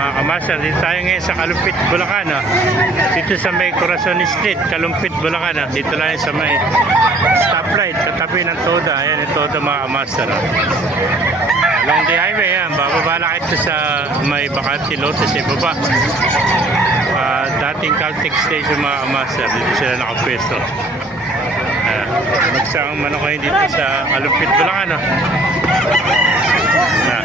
mga kamaster, dito tayo ngayon sa Kalumpit, Bulacan. ah. Dito sa may Corazon Street, Kalumpit, Bulacan. ah. Dito lang sa may stoplight, katabi ng Toda. Ayan yung Toda mga kamaster. ah. Along the highway, yan. Bababa lang ito sa may Bakante Lotus, ibaba. Ah, dating Caltex Station mga kamaster. Dito sila nakapwesto. Uh, Magsang manok kayo dito sa Kalumpit, Bulacan. ah. Ah.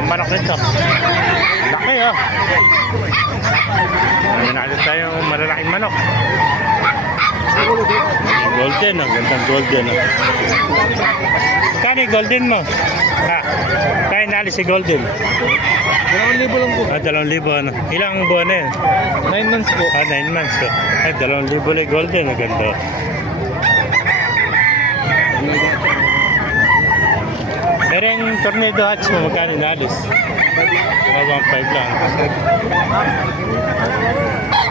Gandang manok nito. Laki oh. May nakita tayong malalaking manok. Golden oh. Gandang golden oh. Yung golden mo? Ha? Kaya nali si golden? Dalawang libo lang po. Ah, dalawang libo ano. Ilang buwan na yun? Nine months po. Ah, nine months oh. Ay, dalawang libo lang golden. Ang ganda. oh. Pero yung tornado hatch mo, magkano nalis? Ah, 1.5 lang.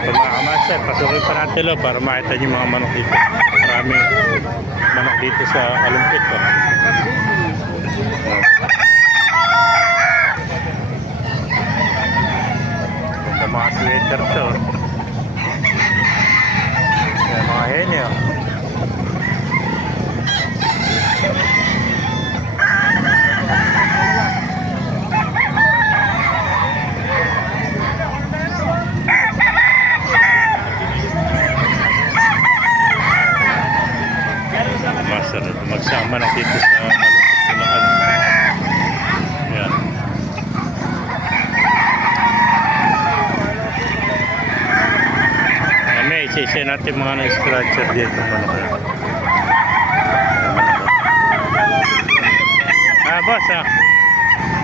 So mga kamaster, pasukin pa natin lo para makita niyo mga manok dito. Maraming manok dito sa kalumpit ko. Ito mga sweater to. Yan mga henyo. Master, na dito sa Bulacan. Yan. Kami, isa natin mga na-scratcher dito. Malaki. Ah, boss, ah.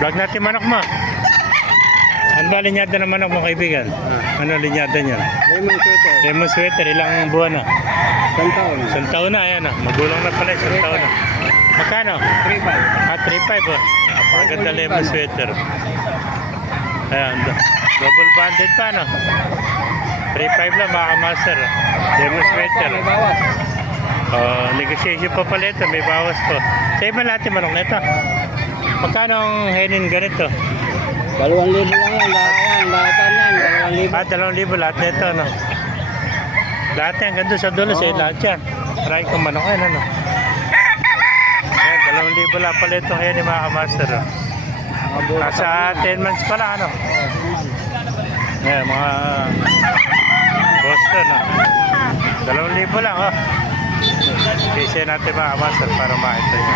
Vlog natin manok mo. Ano ba linyada ng manok mo, kaibigan? Ano linyada niya? Lemon sweater. Lemon sweater, ilang buwan na? Isang taon. Isang taon na, ayan ah. Magulang na pala, isang taon na. Magkano? 3 Ah, 3.5 oh. Napakaganda lemon sweater. Ayan, do- double banded pa no? 3.5 lang mga master. Lemon sweater. May bawas. Oh, negotiation pa pala ito, may bawas po. Sa iba natin manok na ito. Magkano ang henin ganito? Dalawang libo lang yan. Lahat yan. Lahat yan. Dalawang libo. Ah, dalawang libo lahat na ito, no? Lahat yan, ganda sa dulo, Oo. sa'yo lahat yan. Maraming kong manok yan, ano? Ayan, dalawang libo lang pala ito ngayon ni mga kamaster. Oh. Mga bukas. Nasa 10 months pa lang, ano? Ayan, mga Boston, ah. Dalawang libo lang, oh. Kasi natin mga kamaster para makita nyo.